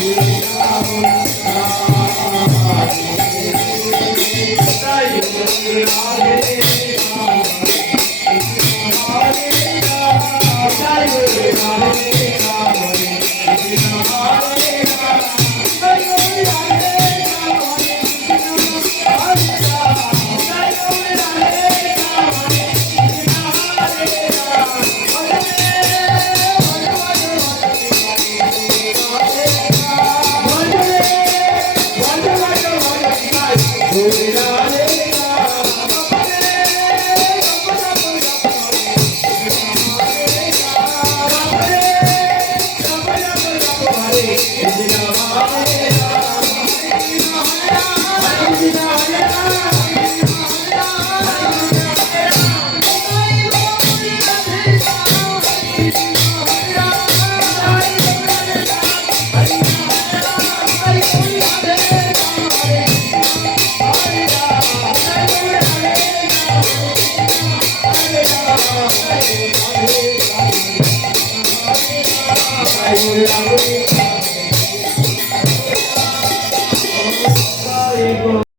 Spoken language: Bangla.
Thank you. Música